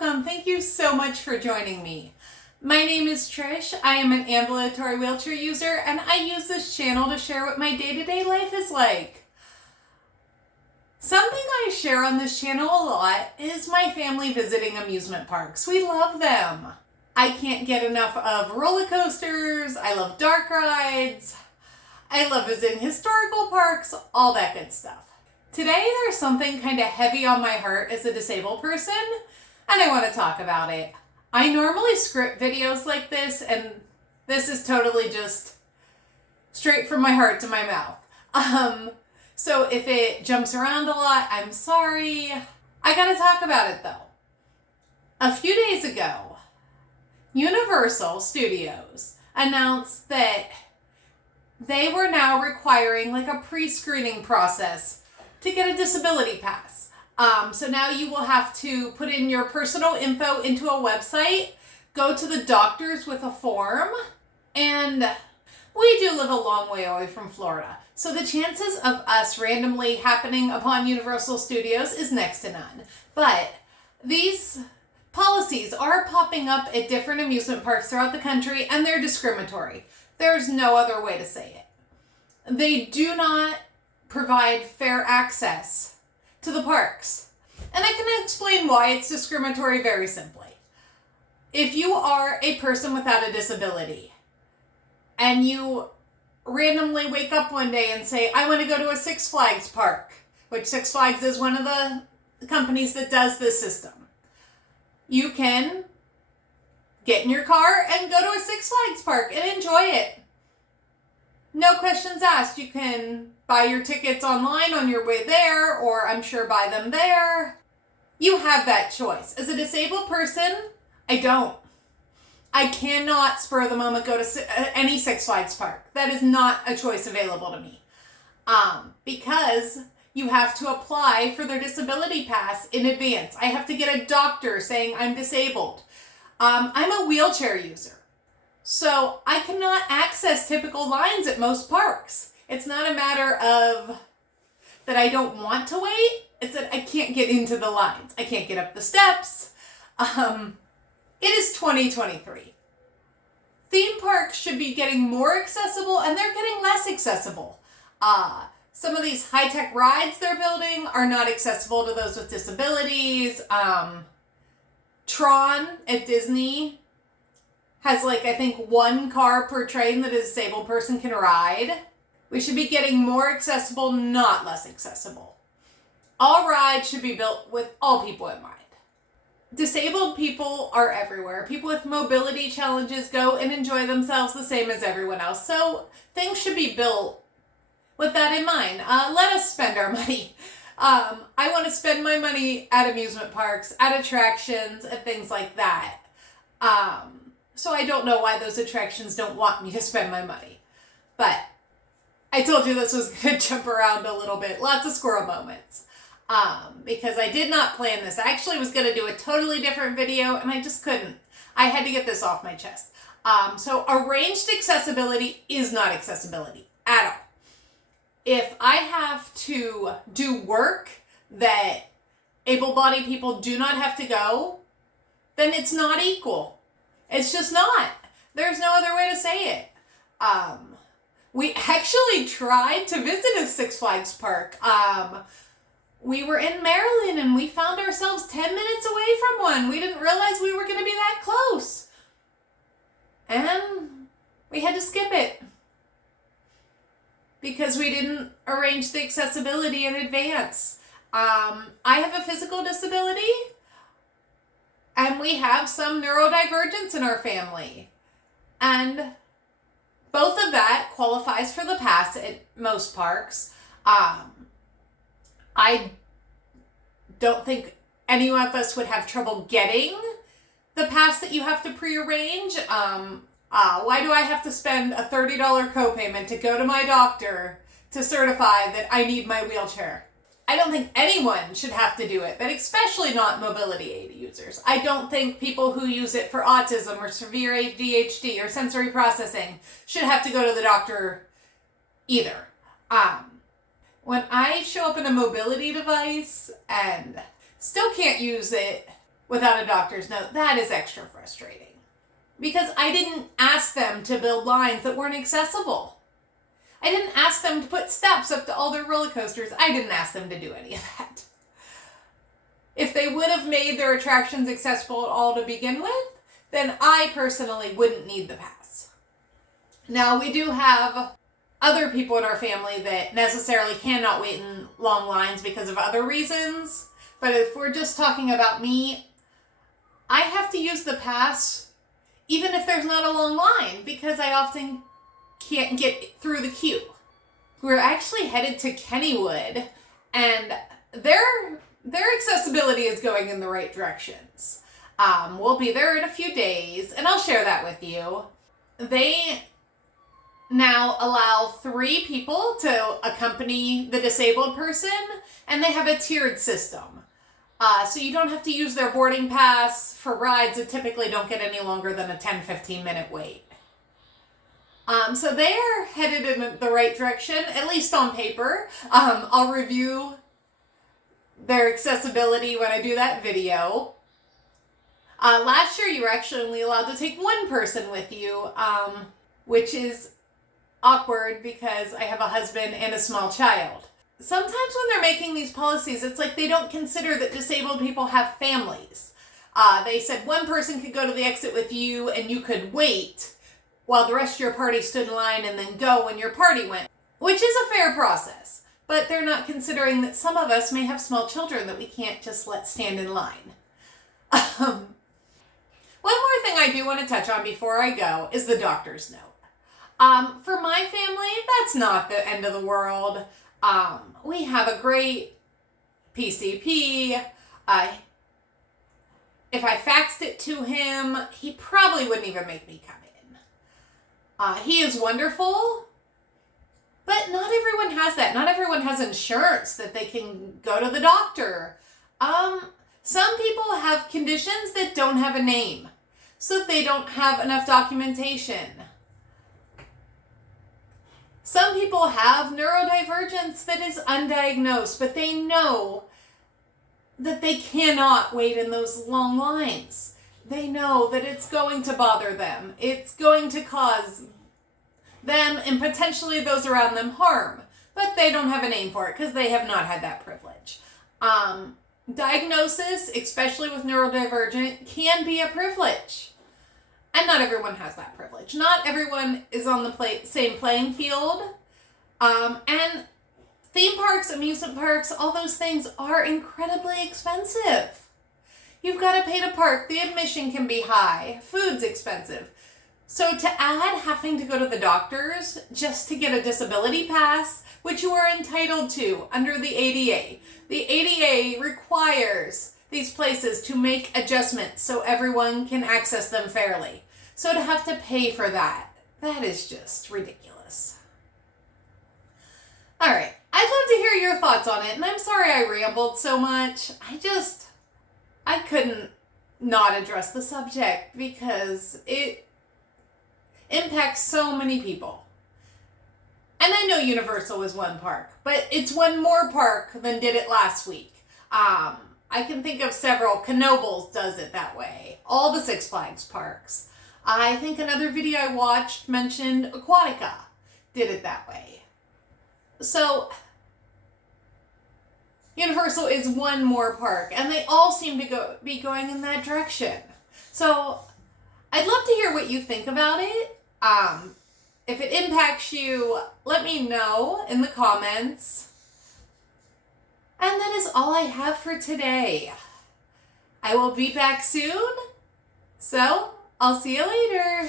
welcome. Thank you so much for joining me. My name is Trish. I am an ambulatory wheelchair user, and I use this channel to share what my day-to-day life is like. Something I share on this channel a lot is my family visiting amusement parks. We love them. I can't get enough of roller coasters. I love dark rides. I love visiting historical parks, all that good stuff. Today there's something kind of heavy on my heart as a disabled person, and I want to talk about it. I normally script videos like this, and this is totally just straight from my heart to my mouth. So if it jumps around a lot, I'm sorry. I gotta talk about it though. A few days ago, Universal Studios announced that they were now requiring like a pre-screening process to get a disability pass. So now you will have to put in your personal info into a website, go to the doctors with a form, and we do live a long way away from Florida. So the chances of us randomly happening upon Universal Studios is next to none. But these policies are popping up at different amusement parks throughout the country, and they're discriminatory. There's no other way to say it. They do not provide fair access to the parks. And I can explain why it's discriminatory very simply. If you are a person without a disability and you randomly wake up one day and say, I want to go to a Six Flags park, which Six Flags is one of the companies that does this system, you can get in your car and go to a Six Flags park and enjoy it. No questions asked. You can buy your tickets online on your way there, or I'm sure buy them there. You have that choice. As a disabled person, I don't. I cannot spur of the moment go to any Six Flags park. That is not a choice available to me. Because you have to apply for their disability pass in advance. I have to get a doctor saying I'm disabled. I'm a wheelchair user. So I cannot access typical lines at most parks. It's not a matter of that I don't want to wait. It's that I can't get into the lines. I can't get up the steps. It is 2023. Theme parks should be getting more accessible, and they're getting less accessible. Some of these high-tech rides they're building are not accessible to those with disabilities. Tron at Disney has I think one car per train that a disabled person can ride. We should be getting more accessible, not less accessible. All rides should be built with all people in mind. Disabled people are everywhere. People with mobility challenges go and enjoy themselves the same as everyone else. So things should be built with that in mind. Let us spend our money. I want to spend my money at amusement parks, at attractions, and things like that. So I don't know why those attractions don't want me to spend my money. But I told you this was going to jump around a little bit. Lots of squirrel moments. Because I did not plan this. I actually was going to do a totally different video, and I just couldn't. I had to get this off my chest. So arranged accessibility is not accessibility at all. If I have to do work that able-bodied people do not have to go, then it's not equal. It's just not. There's no other way to say it. We actually tried to visit a Six Flags park. We were in Maryland and we found ourselves 10 minutes away from one. We didn't realize we were going to be that close. And we had to skip it because we didn't arrange the accessibility in advance. I have a physical disability, and we have some neurodivergence in our family. And both of that qualifies for the pass at most parks. I don't think any of us would have trouble getting the pass that you have to prearrange. Why do I have to spend a $30 copayment to go to my doctor to certify that I need my wheelchair? I don't think anyone should have to do it, but especially not mobility aid users. I don't think people who use it for autism or severe ADHD or sensory processing should have to go to the doctor either. When I show up in a mobility device and still can't use it without a doctor's note, that is extra frustrating. Because I didn't ask them to build lines that weren't accessible. I didn't ask them to put steps up to all their roller coasters. I didn't ask them to do any of that. If they would have made their attractions accessible at all to begin with, then I personally wouldn't need the pass. Now, we do have other people in our family that necessarily cannot wait in long lines because of other reasons. But if we're just talking about me, I have to use the pass even if there's not a long line because I often can't get through the queue. We're actually headed to Kennywood, and their accessibility is going in the right directions. We'll be there in a few days, and I'll share that with you. They now allow 3 people to accompany the disabled person, and they have a tiered system. So you don't have to use their boarding pass for rides that typically don't get any longer than a 10-15 minute wait. So they are headed in the right direction, at least on paper. I'll review their accessibility when I do that video. Last year you were actually only allowed to take 1 person with you, which is awkward because I have a husband and a small child. Sometimes when they're making these policies, it's like they don't consider that disabled people have families. They said 1 person could go to the exit with you and you could wait while the rest of your party stood in line and then go when your party went, which is a fair process. But they're not considering that some of us may have small children that we can't just let stand in line. One more thing I do want to touch on before I go is the doctor's note. For my family, that's not the end of the world. We have a great PCP. If I faxed it to him, he probably wouldn't even make me come in. He is wonderful, but not everyone has that. Not everyone has insurance that they can go to the doctor. Some people have conditions that don't have a name, so they don't have enough documentation. Some people have neurodivergence that is undiagnosed, but they know that they cannot wait in those long lines. They know that it's going to bother them. It's going to cause them and potentially those around them harm, but they don't have a name for it because they have not had that privilege. Diagnosis, especially with neurodivergent, can be a privilege. And not everyone has that privilege. Not everyone is on the same playing field. And theme parks, amusement parks, all those things are incredibly expensive. You've got to pay to park. The admission can be high. Food's expensive. So to add having to go to the doctors just to get a disability pass, which you are entitled to under the ADA. The ADA requires these places to make adjustments so everyone can access them fairly. So to have to pay for that is just ridiculous. All right, I'd love to hear your thoughts on it, and I'm sorry I rambled so much. I couldn't not address the subject because it impacts so many people. And I know Universal is one park, but it's one more park than did it last week. I can think of several. Knoebels does it that way. All the Six Flags parks. I think another video I watched mentioned Aquatica did it that way. So Universal is one more park, and they all seem to be going in that direction. So I'd love to hear what you think about it. If it impacts you, let me know in the comments. And that is all I have for today. I will be back soon, so I'll see you later.